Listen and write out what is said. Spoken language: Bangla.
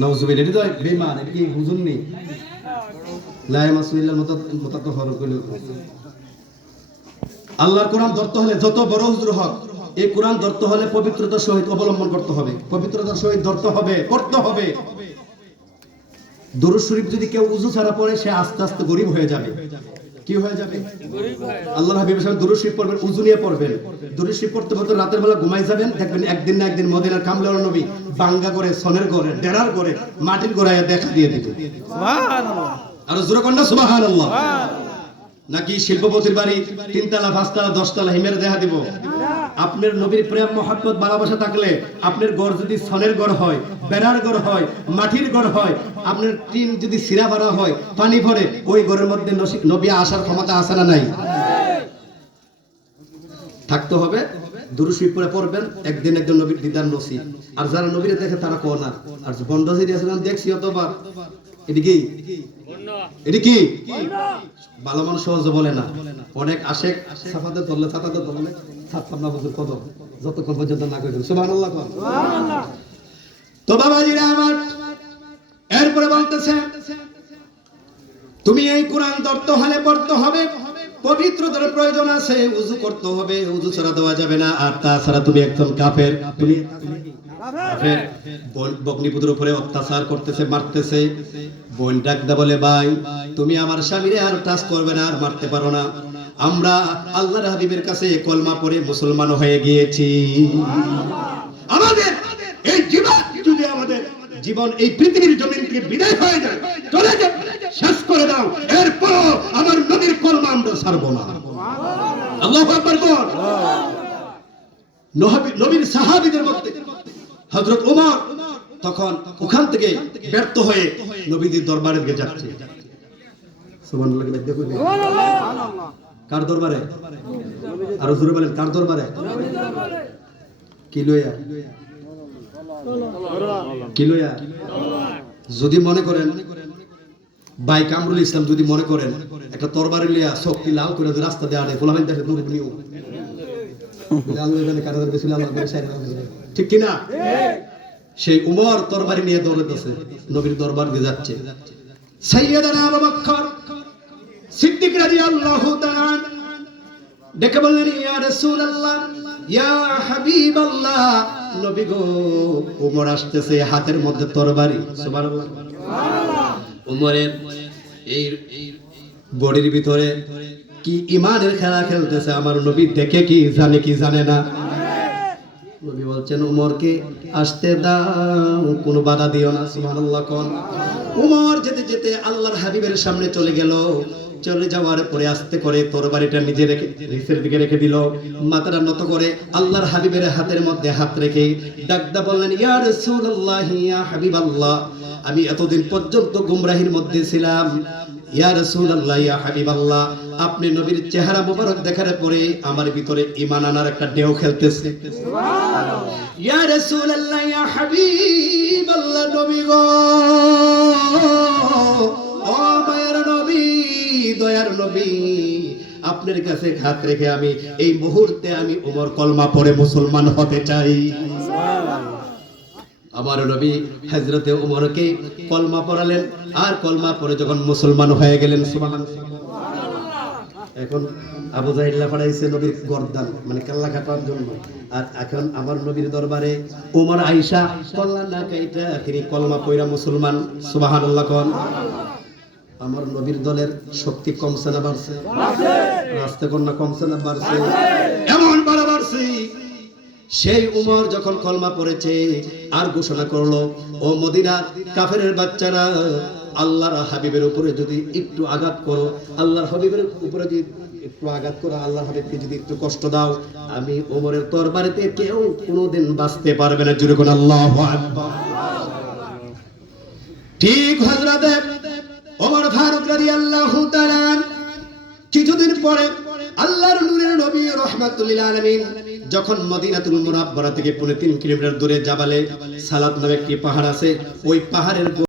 নাউজুবিল্লাহ, এটা তো বেঈমান, এটা কি হুজুর নেই? লা ইয়ামাসুল্লাহ মুতাতাহহিরুন। আল্লাহর কোরআন ধরতে হলে যত বড় হুজুর হক, এই কোরআন ধরতে হলে পবিত্রতার সহিত অবলম্বন করতে হবে, পবিত্রতার সহিত ধরতে হবে, করতে হবে। দুরূদ শরীফ যদি কেউ উযু ছাড়া পড়ে, সে আস্তে আস্তে গরীব হয়ে যাবে। কি হয়ে যাবে? আল্লাহর হাবিবের সামনে দুরূদ শরীফ পড়বেন, উযু নিয়ে পড়বেন। দুরূদ শরীফ পড়তে পড়তে রাতের বেলা ঘুমাই যাবেন, দেখবেন একদিন না একদিন মদিনার কামলিওয়ালা নবী বাঙ্গা করে, সনের ঘরে, ডেরার ঘরে, মাটির ঘরে দেখা দিয়ে দিবে। সুবহানাল্লাহ। আর জোরে কন্না সুবহানাল্লাহ। নাকি শিল্পপতির বাড়ি 3 তলা 5 তলা 10 তলা হিমের দেখা দিব? আপনার নবীর প্রেম মহব্বত ভালোবাসা থাকলে আপনার ঘর যদি সনের ঘর হয়, বেড়ার ঘর হয়, মাটির ঘর হয়, আপনার টিন যদি সিরা ভরা হয়, পানি ভরে, ওই ঘরের মধ্যে নবী আসার ক্ষমতা আছে না নাই? থাকতে হবে। দুরূদ শরীফ পড়বেন, একদিন একজন নবীর দিদার নসিব। আর যারা নবীরে দেখে তারা কো না, আর বন্ধ সিরিয়াস দেখছি অতবার, এটা কি? এটা কি? ভালো মানুষ সহজে বলে না। অনেক আশেক সাফাতে ধরলে, ছাতাতে ধরলে ছাড়তাম না হুজুর কদম, যতক্ষণ পর্যন্ত না কইবেন সুবহানাল্লাহ। সুবহানাল্লাহ। তো বাবাজিরা আমার, এরপরে বলতেছে তুমি এই কোরআন ধরতে হলে পড়তে হবে, পবিত্রতার প্রয়োজন আছে, ওযু করতে হবে, ওযু ছাড়া দেওয়া যাবে না। আর তাছাড়া তুমি একদম কাফের, তুমি কাফের। বগ্নিপুত্রের উপরে অত্যাচার করতেছে, মারতেছে। বোন ডাকদা বলে, ভাই তুমি আমার স্বামীরে আর টাচ করবে না, আর মারতে পারো না। আমরা আল্লাহর হাবিবের কাছে কলমা পড়ে মুসলমান হয়ে গিয়েছি। আমাদের এই জীবন যদি আমাদের জীবন এই পৃথিবীর জমিন থেকে বিদায় হয়ে যায়, চলে যাও, শেষ করে দাও, এরপর আমার নবীর কলমা আমরা ছাড়বো না। আল্লাহু আকবার বল। নবীর সাহাবীদের মধ্যে হযরত ওমর তখন ওখান থেকে ব্যর্থ হয়ে নবীজির দরবারে গিয়ে যাচ্ছে। সুবহানাল্লাহ। দেখো সুবহানাল্লাহ। কার দরবারে? আর জোরে বলেন, কার দরবারে? কি লইয়া? কি লইয়া? যদি মনে করেন ভাই কামরুল ইসলাম, যদি মনে করেন একটা তরবারি লইয়া শক্তি লাল করে রাস্তা দিয়ে আড়ে গোলামের দেশে দূরে নিও, ঠিক কিনা? সেই উমর তরবারি নিয়ে দৌড়াতেছে, নবীর দরবার দিয়ে যাচ্ছে। সাইয়্যিদানা আবু বকর সিদ্দিক রাদিয়াল্লাহু তাআলা ডেকে বললেন, ইয়া রাসূলুল্লাহ, ইয়া হাবিবাল্লাহ, নবী গো, উমর আসতেছে, হাতের মধ্যে তরবারি। সুবহানাল্লাহ। উমরের এই বডির ভিতরে কি ইমানের খেলা খেলতেছে আমার নবী দেখে, কি জানে কি জানে না। নবী বলছেন, উমরকে আসতে দাও, কোনো বাধা দিও না। সুবহানাল্লাহ। কোন উমর যেতে যেতে আল্লাহর হাবিবের সামনে চলে গেল। চলে যাওয়ার পরে আস্তে করে তরবারিটা নিজে রেখে নিচের দিকে রেখে দিল, মাথাটা নত করে আল্লাহর হাবিবের হাতের মধ্যে হাত রেখে ডাকদা বললেন, ইয়া রাসূলুল্লাহ, ইয়া হাবিবাল্লাহ, আমি এতদিন পর্যন্ত গুমরাহির মধ্যে ছিলাম। ইয়া রাসূলুল্লাহ, ইয়া হাবিবাল্লাহ, আপনি নবীর চেহারা মোবারক দেখার পরে আমার ভিতরে ঈমান আনার একটা ঢেউ খেলতেছে। সুবহানাল্লাহ। ইয়া রাসূলুল্লাহ, ইয়া হাবিবাল্লাহ, নবী গো, ও মায়ের নবী, দয়ার নবী, আপনার কাছে হাত রেখে আমি এই মুহূর্তে আমি ওমর কলমা পড়ে মুসলমান হতে চাই। আমার নবী হযরতে ওমরকে কলমা পড়ালেন, আর কলমা পড়ে যখন মুসলমান হয়ে গেলেন। সুবহানাল্লাহ। এখন আবু জাহিল্লা পাঠাইছে নবীর গর্দান মানে কাল্লা কাটার জন্য, আর এখন আমার নবীর দরবারে ওমর আয়েশা কল্লা না কাইটা তিনি কলমা পড়া মুসলমান। সুবহানাল্লাহ। কোন আমার নবীর দলের শক্তি কমছে না বাড়ছে? রাস্তা কোন না কমছে না বাড়ছে? এমন বাড়ছে। সেই উমর যখন কলমা পড়েছে আর ঘোষণা করলো, ও মদিনার কাফেরের বাচ্চারা, আল্লাহর হাবিবের উপরে যদি একটু আঘাত করো, আল্লাহর হাবিবের উপরে যদি একটু আঘাত করো, আল্লাহর হাবিবকে যদি একটু কষ্ট দাও, আমি ওমরের তরবারিতে কেউ কোনোদিন বাঁচতে পারবে না। জোরে কোন আল্লাহু আকবার। ঠিক হযরত ওমর ফারুক রাদিয়াল্লাহু তাআলা কিছুদিন পরে আল্লাহর নূরের নবী রাহমাতুল লিল আলামিন যখন মদিনাতুল মুনাওয়ারা থেকে 3.5 কিলোমিটার দূরে জাবালে সালাত নামে একটি পাহাড় আছে, ওই পাহাড়ের